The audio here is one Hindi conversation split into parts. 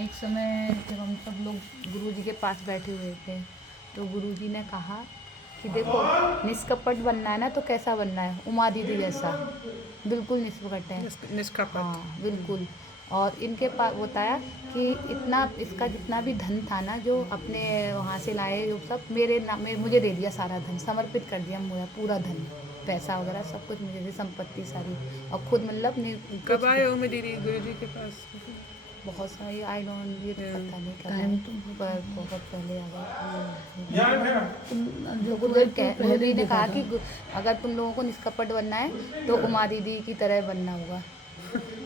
एक समय जब हम सब लोग गुरुजी के पास बैठे हुए थे तो गुरुजी ने कहा कि देखो निष्कपट बनना है ना तो कैसा बनना है, उमा दीदी जैसा, बिल्कुल निष्कपट है। निष्कपट। हाँ बिल्कुल। और इनके पास बताया कि इतना इसका जितना भी धन था ना जो अपने वहाँ से लाए, जो सब मेरे नाम में मुझे दे दिया, सारा धन समर्पित कर दिया, मुझे पूरा धन, पैसा वगैरह सब कुछ मुझे दे, संपत्ति सारी। और खुद मतलब कब कुछ आए हो मैं दीदी गुरुजी के पास? बहुत सारी, आई डोंट, ये तो पता नहीं कब टाइम आए, तो पर बहुत पहले आ गए। जो तो कुएं तो पहले गुरुजी ही ने देखा कहा था। कि अगर तुम लोगों को निष्कपट बनना है तो उमा दीदी की तरह बनना होगा।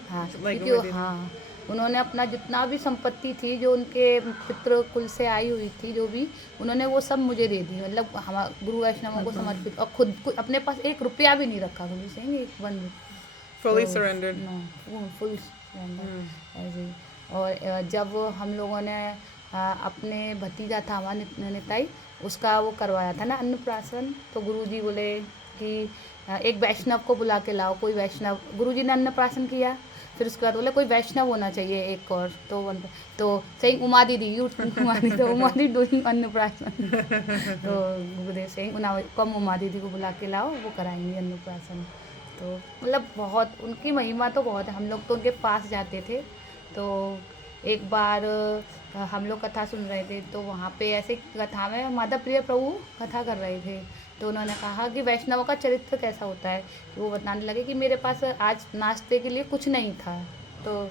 हाँ Like क्योंकि उमा दीदी। हाँ उन्होंने अपना जितना भी संपत्ति थी जो उनके पितृ कुल से आई हुई थी, जो भी उन्होंने वो सब मुझे दे दी, मतलब हम गुरु वैष्णवों को समर्पित, और खुद अपने पास एक रुपया भी नहीं रखा गुरु सिंह, एक वन। Fully तो surrendered. फुल सरेंडर ऐसे ही। और जब हम लोगों ने अपने भतीजा था हमारा निताई, उसका वो करवाया था ना अन्नप्राशन, तो गुरुजी बोले कि एक वैष्णव को बुला के लाओ, कोई वैष्णव, गुरुजी ने अन्नप्राशन किया, फिर उसके बाद बोले कोई वैष्णव होना चाहिए एक और, तो सही उमा दीदी उमा दीदी, तो उमा दीदी डूइंग अन्नप्राशन तो गुरुदेव सिंह कम उमा दीदी को बुला के लाओ, वो कराएंगे अन्नप्राशन। तो मतलब बहुत उनकी महिमा तो बहुत है, हम लोग तो उनके पास जाते थे। तो एक बार हम लोग कथा सुन रहे थे तो वहाँ पे ऐसे कथा में माता प्रिय प्रभु कथा कर रहे थे, तो उन्होंने कहा कि वैष्णव का चरित्र कैसा होता है, तो वो बताने लगे कि मेरे पास आज नाश्ते के लिए कुछ नहीं था, तो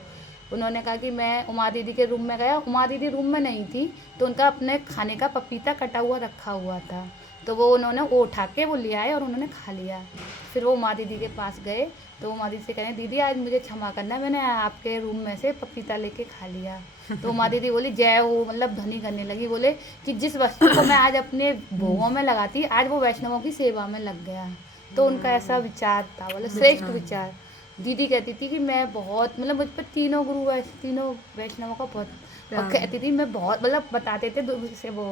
उन्होंने कहा कि मैं उमा दीदी के रूम में गया, उमा दीदी रूम में नहीं थी, तो उनका अपने खाने का पपीता कटा हुआ रखा हुआ था, तो वो उन्होंने वो उठा के वो ले आए और उन्होंने खा लिया। फिर वो उमा दीदी के पास गए तो उमा दीदी से कहें दीदी आज मुझे क्षमा करना, मैंने आपके रूम में से पपीता लेके खा लिया। तो उमा दीदी बोली जय हो, मतलब ध्वनि करने लगी, बोले कि जिस वस्तु को मैं आज अपने भोगों में लगाती आज वो वैष्णवों की सेवा में लग गया। तो उनका ऐसा विचार था, बोले श्रेष्ठ विचार। दीदी कहती थी कि मैं बहुत, मतलब मुझ पर तीनों तीनों वैष्णवों का बहुत, और कहती थी मैं बहुत, मतलब बताते थे से वो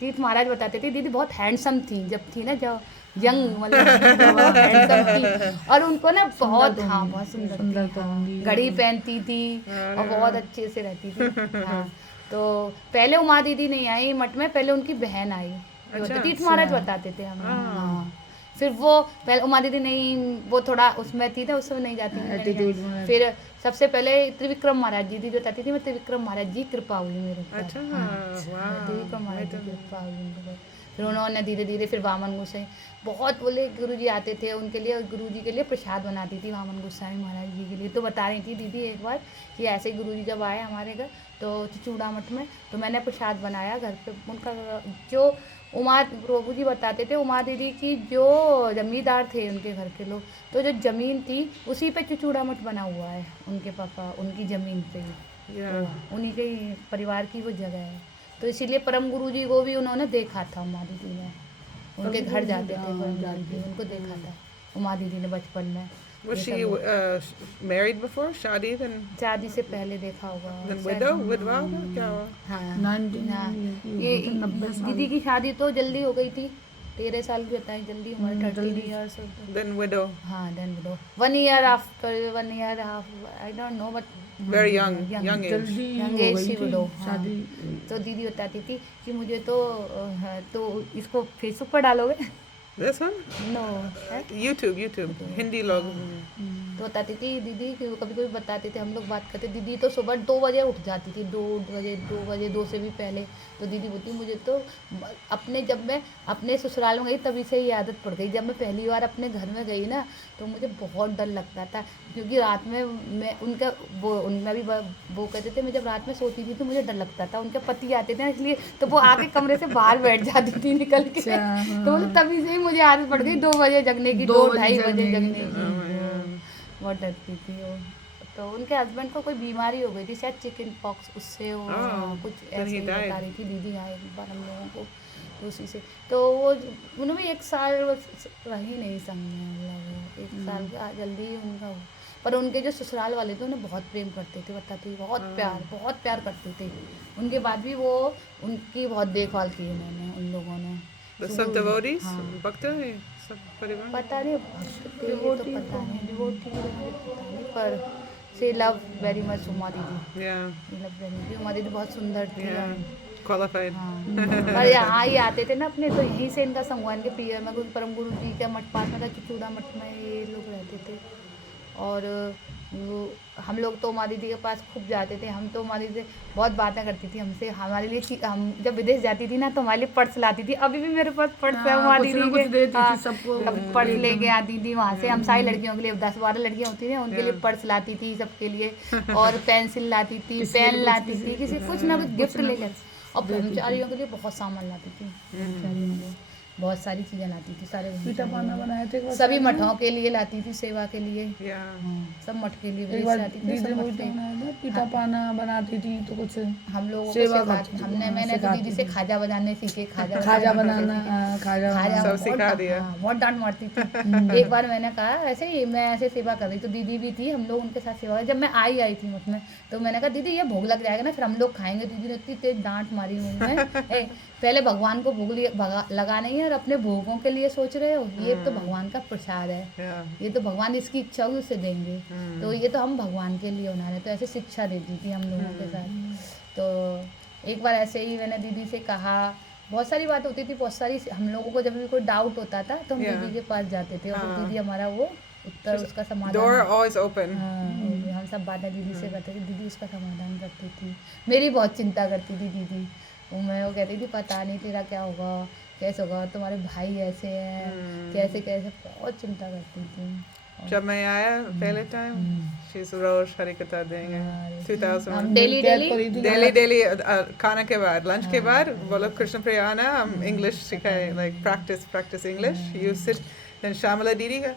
तीर्थ महाराज बताते थे दीदी बहुत हैंडसम थी जब थी ना, जब यंग, मतलब बहुत हैंडसम थी, और उनको ना बहुत, हाँ बहुत सुंदर थी, हाँ घड़ी पहनती थी और बहुत अच्छे से रहती थी। हाँ तो पहले उमा दीदी नहीं आई मठ में, पहले उनकी बहन आई, अच्छा। तीर्थ महाराज बताते थे हमें। हाँ फिर वो पहले उमा दीदी नहीं, वो थोड़ा उसमें थी ना, उसमें नहीं जाती थी, एटीट्यूड में। फिर सबसे पहले त्रिविक्रम महाराज जी, दीदी बताती थी मैं त्रिविक्रम महाराज जी कृपा हुई मेरे ऊपर। अच्छा हाँ, त्रिविक्रम महाराज जी वाह। कृपा हुई उनके ऊपर। फिर उन्होंने धीरे धीरे फिर वामन गोसाई, बहुत बोले गुरुजी आते थे उनके लिए, और गुरुजी के लिए प्रसाद बनाती थी वामन गोसाई महाराज जी के लिए। तो बता रही थी दीदी एक बार कि ऐसे ही गुरुजी जब आए हमारे घर तो चूड़ा मठ में, तो मैंने प्रसाद बनाया घर पे, उनका जो उमा प्रभु जी बताते थे उमा दीदी की जो जमींदार थे उनके घर के लोग, तो जो ज़मीन थी उसी पे चूड़ा मठ बना हुआ है, उनके पापा उनकी ज़मीन पे ही, तो उन्हीं के ही परिवार की वो जगह है। तो इसीलिए परम गुरु जी को भी उन्होंने देखा था उमा दीदी ने, उनके घर जाते थे परम गुरु जी, उनको देखा था उमा दीदी ने बचपन में। Was ये she uh, married before? शादी then शादी से पहले देखा होगा then शायद। widow विधवा क्या हुआ? हाँ 19 हाँ, की ये होगी, 90 साल। दीदी की शादी तो जल्दी हो गई थी, 13 साल की बताई, जल्दी उम्र, 13 ईयर्स। Then widow. हाँ then widow, 1 year after, 1 year half, I don't know but Very young age. जल्दी यंग हो एज गई सी थी विडो। शादी। तो दीदी बताती थी कि मुझे तो इसको फेसबुक पर डालोगे? This one? नो है। YouTube हिंदी लोग। तो बताती थी दीदी कि कभी कभी बताते थे, हम लोग बात करते, दीदी तो सुबह 2 बजे उठ जाती थी, 2 बजे 2 से भी पहले। तो दीदी बोलती मुझे तो अपने, जब मैं अपने ससुराल में गई तभी से ही आदत पड़ गई, जब मैं पहली बार अपने घर में गई ना तो मुझे बहुत डर लगता था, क्योंकि रात में मैं उनका उनमें भी वो कहते थे मैं जब रात में सोती थी तो मुझे डर लगता था, उनके पति आते थे ना, इसलिए तो वो आके कमरे से बाहर बैठ जाती थी निकल के। तो मतलब तभी से ही मुझे आदत पड़ गई 2 बजे जगने की, 2-2:30 बजे जगने की। बहुत डरती थी वो। तो उनके हस्बैंड को कोई बीमारी हो गई थी शायद चिकन पॉक्स, उससे वो कुछ then ऐसे he ही बता died. रही थी दीदी आए एक बार हम लोगों को, तो उसी से तो वो उन्होंने 1 साल रही नहीं संग में, मतलब 1 साल जल्दी ही उनका हुआ। पर उनके जो ससुराल वाले थे उन्हें बहुत प्रेम करते थे, बताती बहुत प्यार करते थे। उनके बाद भी वो उनकी बहुत देखभाल की उन्होंने, उन लोगों ने। The सब devotees? हाँ भक्त हैं सब परिवार? पता नहीं भक्त थे ये तो पता नहीं, डिवोटी मुझे पता नहीं, पर से लव वेरी मच उमा दीदी, Yeah. लव वेरी उमा दीदी बहुत सुंदर थी। Yeah. Qualified. हाँ पर यहाँ ही आते थे ना अपने, तो यहीं से इनका संगवान के पीर में कुछ परम गुरु जी के मठ पास में था, चिचूड़ा मठ में ये लोग रहते थे। और वो हम लोग तो उमा दीदी के पास खूब जाते थे। हम तो उमा दीदी से बहुत बातें करती थी हमसे, हमारे लिए हम जब विदेश जाती थी ना तो हमारे लिए पर्स लाती थी। अभी भी मेरे पास पर्स है उमा कुछ ना दीदी कुछ देती के। थी हाँ, सबको। कभी पर्स लेके आती थी वहाँ से। हम सारी लड़कियों के लिए 10-12 लड़कियाँ होती थी, उनके लिए पर्स लाती थी सबके लिए, और पेंसिल लाती थी, पेन लाती थी, किसी कुछ ना कुछ गिफ्ट लेकर। और ब्रह्मचारियों के लिए बहुत सामान लाती थी, ब्रह्मचारियों को बहुत सारी चीज़ें लाती थी, सारे पीठा पाना बनाए थे एक बार सभी मठों के लिए लाती थी, सेवा के लिए। Yeah. सब मठ के लिए एक विदेश बार से आती थी, दीदी सब ने मठ पीठा से। बनाया था, पीठा पाना बनाती थी तो कुछ हम लोगों को सेवा सिखा करती थी। हमने हाँ, मैंने तो सिखाती दीदी से थी। खाजा बनाने सीखे, खाजा बनाना बनाना, सीखी थी। खाजा खाजा बनाना। सब सिखा दिया। हाँ, बहुत डांट मारती थी। एक बार मैंने कहा ऐसे ही मैं ऐसे सेवा कर रही, तो दीदी भी थी, हम लोग उनके साथ सेवा कर। जब मैं आई थी मठ में, तो मैंने कहा दीदी ये भोग लग जाएगा ना, फिर हम लोग खाएंगे। दीदी ने इतनी तेज डांट मारी मुँह में, पहले भगवान को भोग लगाना ही है और अपने भोगों के लिए सोच रहे हो, ये तो भगवान का प्रसाद है, Yeah. ये तो भगवान इसकी इच्छा होगी उसे देंगे, तो ये तो हम भगवान के लिए बना रहे। तो ऐसे शिक्षा देती थी हम लोगों के साथ। तो एक बार ऐसे ही मैंने दीदी से कहा, बहुत सारी बात होती थी, बहुत सारी हम लोगों को जब भी कोई डाउट होता था तो हम Yeah. दीदी के पास जाते थे, और फिर हाँ। दीदी हमारा वो उत्तर उसका Door समाधान, always open. हाँ, हम सब बातें दीदी से करते थे, दीदी उसका समाधान करती थी। मेरी बहुत चिंता करती थी दीदी, मैं वो कहती थी पता नहीं तेरा क्या होगा, कैसे होगा, तुम्हारे भाई ऐसे हैं, कैसे कैसे, बहुत चिंता करती थी। जब मैं आया पहले टाइम, she's रोज हरिकथा देंगे। हम 2000 डेली कैद डेली करी थी डेली खाना के बाद, लंच के बाद वो लोग कृष्ण प्रिया आना, हम इंग्लिश सिखाए, like practice English. You sit, then Shamla दीदी का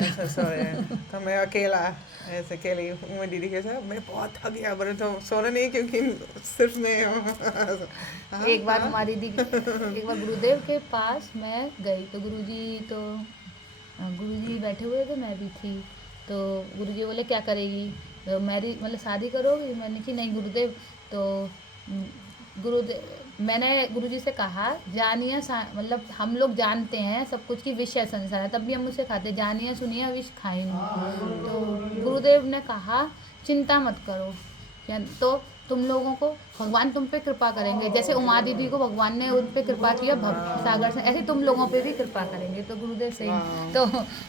ऐसा सोए, तो मैं अकेला ऐसे अकेली उमा दीदी के साथ, मैं बहुत थक गया, पर तो सोना नहीं क्योंकि सिर्फ मैं एक बार हमारी दीदी, एक बार गुरुदेव के पास मैं गई, तो गुरुजी बैठे हुए थे, मैं भी थी। तो गुरुजी बोले क्या करेगी, तो मैरिज मतलब शादी करोगी, मैंने कहा नहीं गुरुदेव। तो मैंने गुरुजी से कहा जानिए, मतलब हम लोग जानते हैं सब कुछ की विष है संसार है, तब भी हम उसे खाते, जानिए सुनिए विष खाए नहीं। तो गुरुदेव ने कहा चिंता मत करो, तो तुम लोगों को भगवान तुम पे कृपा करेंगे, जैसे उमा दीदी को भगवान ने उन पे कृपा किया सागर से, ऐसे तुम लोगों पे भी कृपा करेंगे। तो गुरुदेव से तो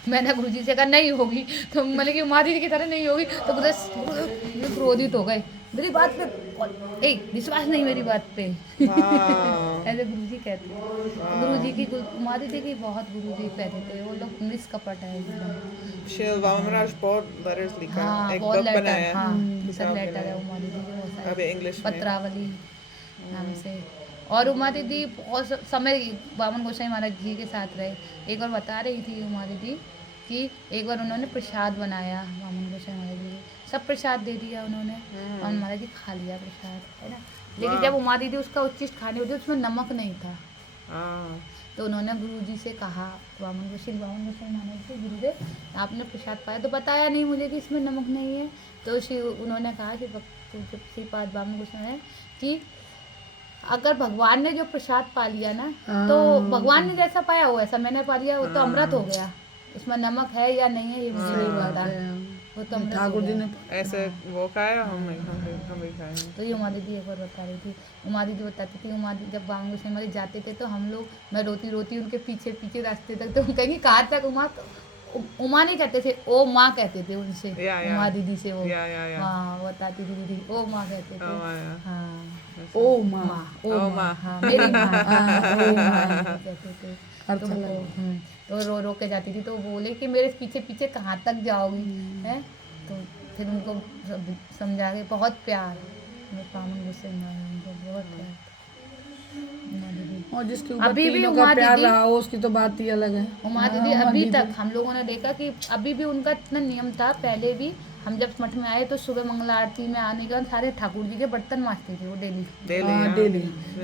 मैंने गुरुजी से कहा नहीं होगी, तो मैंने कि उमा दीदी की तरह नहीं होगी। तो गुरुदेव क्रोधित हो गए मेरी बात पे, विश्वास नहीं मेरी बात पे। ऐसे गुरुजी कहते हैं, गुरुजी की उमा दीदी की बहुत गुरुजी कहते थे, वो लोग निष्कपट है एकदम। शिल वामराज बहुत लेटर्स लिखा, हाँ एक बहुत बुक लेटर, बनाया, हाँ सब किताब लेटर है बनाया। उमा दीदी के बहुत सारे, अभी इंग्लिश में। पत्रावली नाम से। और उमा दीदी बहुत समय बामन गोसाई महाराज जी के साथ रहे। एक बार बता रही थी उमा दीदी कि एक बार उन्होंने प्रसाद बनाया, बामन गोसाई महाराज जी सब प्रसाद दे दिया उन्होंने, और महाराज जी खा लिया प्रसाद, है ना। लेकिन जब उमा दीदी उसका उच्चिष्ट खाने होती उसमें नमक नहीं था, तो उन्होंने गुरुजी से कहा, बामन गोसाई महाराज से, गुरुदेव आपने प्रसाद पाया तो बताया नहीं मुझे कि इसमें नमक नहीं है। तो उन्होंने कहा कि श्रीपाद बामन गोसाई कि अगर भगवान ने जो प्रसाद पा लिया ना, तो भगवान ने जैसा पाया वो ऐसा मैंने पा लिया, वो तो अमृत हो गया, उसमें नमक है या नहीं है ये मुझे नहीं पता, वो तो अमृत ठाकुर जी ने ऐसे वो खाया, हम भी खाए। तो ये उमा दीदी एक बार बता रही थी, उमा दीदी बताती थी, उमा दीदी जब बामन गोसाई महाराज जाते थे तो हम लोग, मैं रोती रोती उनके पीछे पीछे रास्ते तक, तो कहेंगे कहाँ तक उमा, तो उमा नहीं कहते थे, ओ माँ कहते थे उनसे, उमा दीदी से वो, हाँ बताती थी दीदी, ओ माँ कहते थे, हाँ ओ माँ, ओ माँ, हाँ मेरी माँ, ओ माँ कहते थे। तो रो रो के जाती थी, तो बोले कि मेरे पीछे पीछे कहाँ तक जाओगी, है। तो फिर उनको समझा के बहुत प्यार, बामन गोसाई उनको बहुत प्यार। और जिसके ऊपर अभी भी तीनों का उमा प्यार दीदी, रहा हो उसकी तो बात ही अलग है। उमा दीदी अभी तक हम लोगों ने देखा कि अभी भी उनका इतना नियम था, पहले भी हम जब मठ में आए तो सुबह मंगला आरती में आने के बाद सारे ठाकुर जी के बर्तन मांजती थी वो डेली।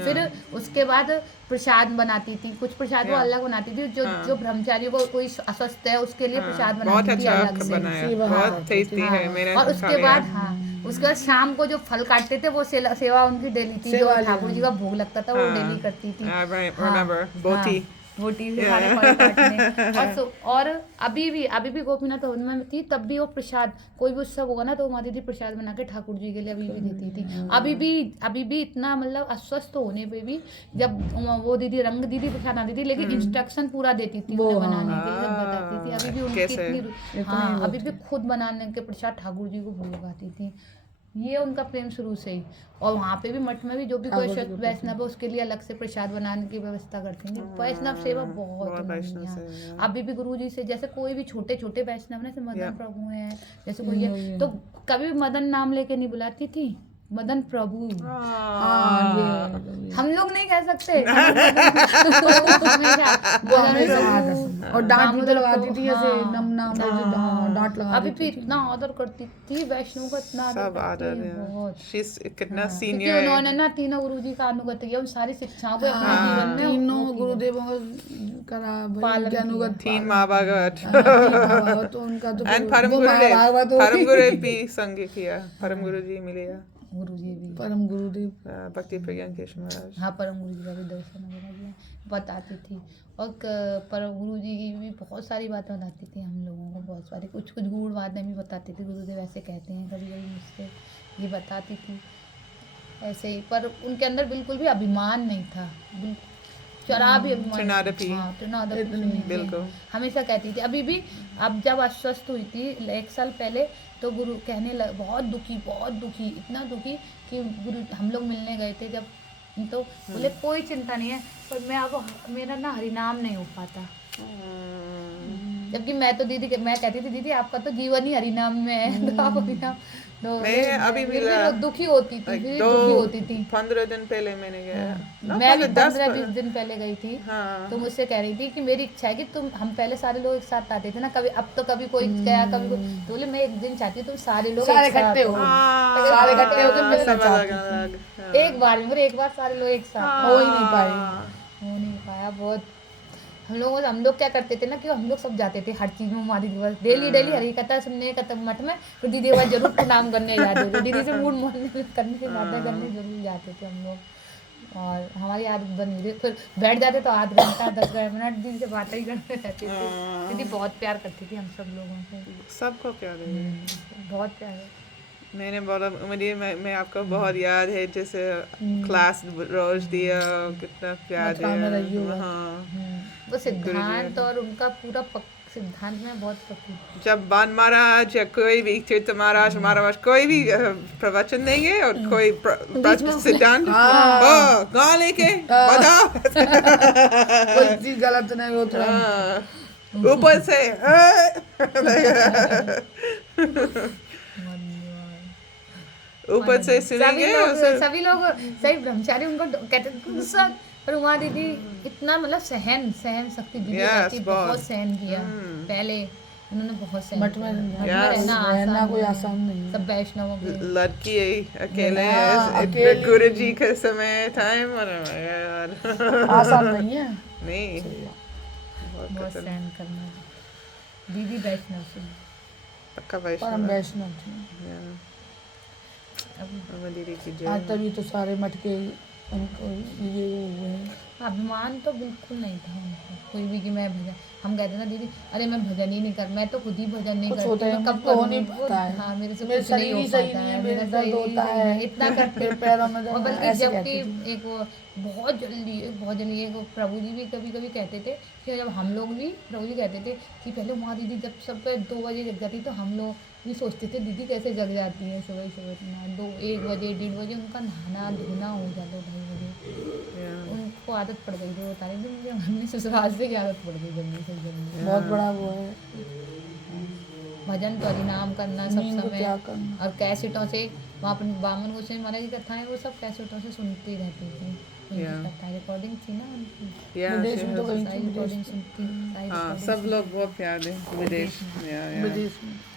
फिर उसके बाद प्रसाद बनाती थी, कुछ प्रसाद वो अलग बनाती थी, जो ब्रह्मचारी को कोई अस्वस्थ है उसके लिए प्रसाद बनाती थी अलग से, बहुत टेस्टी है मेरे। और उसके बाद उसके बाद शाम को जो फल काटते थे वो सेवा उनकी डेली थी, जो ठाकुर जी का भोग लगता था वो डेली करती थी। बोटी बोटी से हमारे फल काटने। और अभी भी गोपीनाथ में थी, तब भी वो प्रसाद, कोई भी उत्सव होगा ना तो माँ दीदी प्रसाद बना के ठाकुर जी के लिए अभी भी देती थी। अभी भी इतना मतलब अस्वस्थ होने पे भी जब वो दीदी प्रसाद आती थी, लेकिन इंस्ट्रक्शन पूरा देती थी उन्हें बनाने के लिए, सब बताती थी। अभी भी उनकी कैसे? इतनी, हाँ अभी भी खुद बनाने के प्रसाद ठाकुर जी को भोग लगाती थी। ये उनका प्रेम शुरू से ही। और वहाँ पे भी मठ में भी जो भी कोई वैष्णव है उसके लिए अलग से प्रसाद बनाने की व्यवस्था करते हैं। वैष्णव सेवा बहुत वैष्णव है सेवा, यहाँ। अभी भी गुरु जी से, जैसे कोई भी छोटे छोटे वैष्णव ना, जैसे मदन प्रभु हैं, जैसे कोई है, तो कभी भी मदन नाम लेके नहीं बुलाती थी, मदन प्रभु। हम लोग नहीं कह सकते और डांट भी तो लगाती थी ऐसे, नम नाम डांट लगा अभी भी इतना आदर करती थी वैष्णव का, इतना सब आदर आदर करती है। है बहुत। She's कितना क्योंकि सीनियर है। उन्होंने ना तीनों गुरुजी का अनुगत किया, उन सारी शिक्षाओं को अपने जीवन में तीनों वो किया। गुरुदेवों का करा भाई, उनके अनुगत तीन महाभागवत तो उनका तो एंड फिर परम वो गुरुदेव, महाभागवत हो परम गई। गुरुदेव भी संग किया, परम गुरु जी मिले, गुरुजी भी, परम गुरुदेव भक्ति प्रज्ञान केशव महाराज। हाँ परम गुरुजी का भी दर्शन वगैरह किया, बताती थी। और परम गुरुजी की भी बहुत सारी बातें बताती थी हम लोगों को, बहुत सारी कुछ गूढ़ बातें भी बताती थी। गुरुदेव ऐसे कहते हैं, कभी कभी मुझसे ये बताती थी ऐसे ही। पर उनके अंदर बिल्कुल भी अभिमान नहीं था, जरा भी अभिमान तृणादपि। हाँ, तृणादपि नहीं थे। बिल्कुल। हमेशा कहती थी। अभी भी, अब जब अस्वस्थ हुई थी 1 साल पहले, तो गुरु कहने लग, बहुत दुखी, इतना दुखी कि गुरु, हम लोग मिलने गए थे जब, तो बोले कोई चिंता नहीं है, पर मैं अब, मेरा ना हरिनाम नहीं हो पाता। जबकि मैं तो मैं कहती थी दीदी आपका तो जीवन ही हरिनाम में है, तो आप हरिनाम, तो मैं अभी फिर मिला, भी दुखी होती थी, फिर दुखी होती थी। 15 दिन पहले मैंने गया, मैं भी 15-20 दिन पहले गई थी। हाँ। तो मुझसे कह रही थी कि मेरी इच्छा है कि हम पहले सारे लोग एक साथ आते थे ना, कभी अब तो कभी कोई गया, कभी कोई, तो बोले मैं एक दिन चाहती हूँ तुम सारे लोग सारे एक साथ इकट्ठे हो। हो। सारे इकट्ठे होकर मिलना सब चाहती अलग थी। अलग। एक बार में, एक बार सारे लोग एक साथ हो ही नहीं पाए। हो नहीं पाया। बहुत हम लोग क्या करते थे ना, कि हम लोग सब जाते थे हर चीज में, हमारी दिवस डेली हरी कथा सुनने मठ में, तो दीदी वह जरूर प्रणाम करने जाते थे, दीदी से मूड मोहल्ले करने से बातें करने जरूर जाते थे हम लोग। और हमारी आदत बनी थी, फिर बैठ जाते तो आध घंटा 10 मिनट दीदी से बातें ही करते रहते थे। दीदी बहुत प्यार करती थी हम सब लोगों से, सबको प्यार है। बहुत प्यार है। मैंने बोला मुझे, मैं आपको बहुत याद है, जैसे क्लास रोज दिया, कितना प्यार मथुरा में रही हो। दिया। हाँ, वो सिद्धांत और उनका पूरा सिद्धांत में बहुत पक्की। जब बान महाराज या कोई भी तीर्थ महाराज कोई भी प्रवचन देंगे और कोई सिद्धांत गा लेके बताओ, कोई चीज गलत नहीं हो तो ऊपर से ऊपर से सुनेंगे। सभी लोग सही ब्रह्मचारी उनको कहते थे गुस्सा, पर उमा दीदी इतना मतलब सहन शक्ति दीदी रहती, बहुत सहन किया पहले उन्होंने, बहुत सहन मठ में रहना कोई आसान नहीं है। सब वैष्णवों के लड़की अकेले गुरु जी के समय टाइम आसान नहीं है, नहीं, बहुत सहन करना। दीदी वैष्णव से पक्का पर हम वैष्णव। वैष्णव थे। दीदी की जय। आज तभी तो सारे मठ के उनको ये हुए हैं। अभिमान तो बिल्कुल नहीं था उनको, कोई भी कि मैं भजन, हम कहते ना दीदी अरे मैं भजन ही नहीं कर, मैं तो खुद ही भजन नहीं करती, मैं कब हो नहीं पाता है। हाँ मेरे से मेरे कुछ नहीं हो शरीर सही पाता नहीं है, है, मेरा मेरे दर्द शरीर होता सही नहीं है, इतना करते मेरे पैरों में और दर्द, बल्कि ऐसे जबकि कहती थी। एक वो बहुत जल्दी एक वो प्रभु जी भी कभी कभी कहते थे कि जब हम लोग भी, प्रभु जी कहते थे कि पहले वहाँ दीदी जब सब 2 बजे जग जाती, तो हम लोग भी सोचते थे दीदी कैसे जग जाती है सुबह सुबह 1 बजे 1:30 बजे उनका नहाना धोना हो जाता 2:30 बजे, उनको आदत पड़ गई थी, बता रही थी मुझे, हमने ससुराल से की आदत पड़ गई जल्दी से जल्दी। बहुत बड़ा वो है, भजन परिणाम करना सब नींद को समय, त्याग करना। और कैसेटों से वहाँ पर बामन गोसाई महाराज की कथाएं वो सब कैसेटों से सुनती रहती थी, कथा रिकॉर्डिंग थी ना उनकी, विदेश में तो गई थी, रिकॉर्डिंग सुनती, हाँ सब लोग बहुत प्यार है विदेश में। विदेश में।